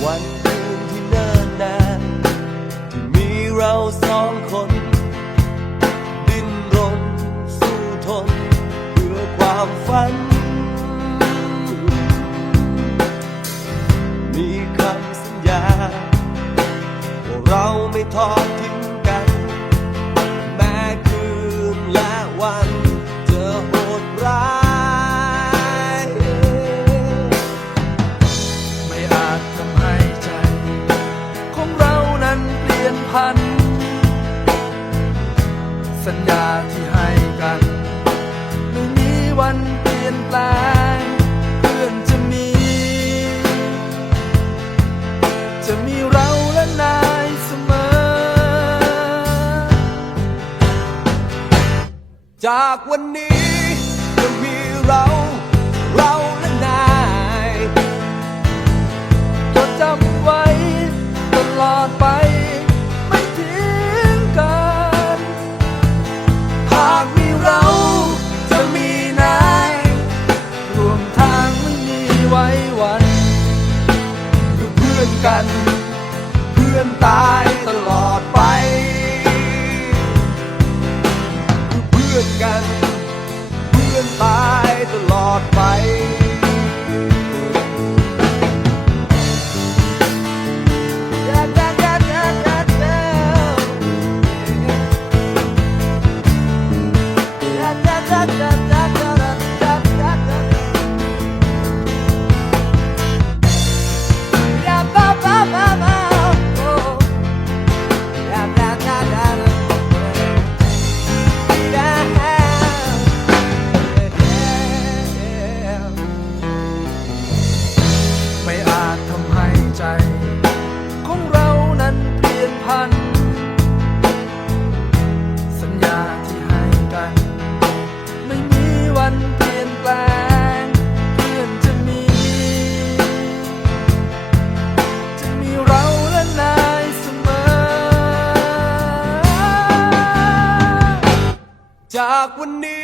One ไม่ทอดทิ้งกัน แม้คืนและวันเธอโหดร้าย ไม่อาจทำให้ใจ ของเรานั้นเปลี่ยนพัน สัญญาที่ากวันนี้ ลอดไป like we need.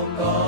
Oh.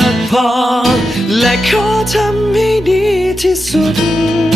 ขอทำให้ดีที่สุด